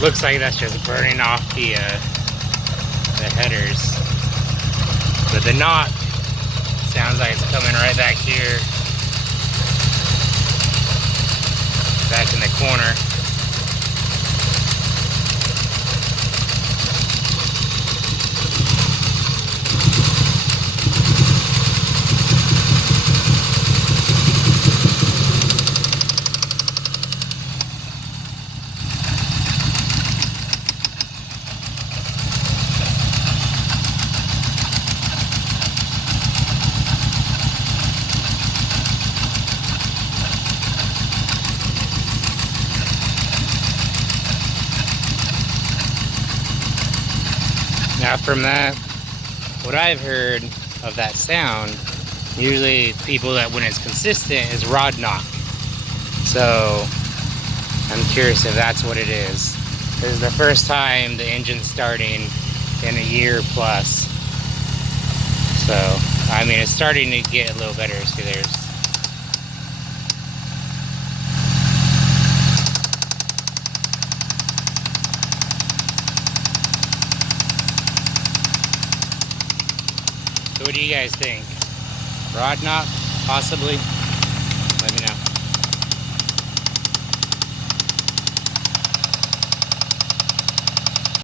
Looks like that's just burning off the headers. But the knot sounds like it's coming right back here. Back in the corner. Now from that, what I've heard of that sound, usually people that when it's consistent is rod knock. So I'm curious if that's what it is. This is the first time the engine's starting in a year plus. So, I mean, it's starting to get a little better. See, there's So what do you guys think? Rod knock, possibly? Let me know.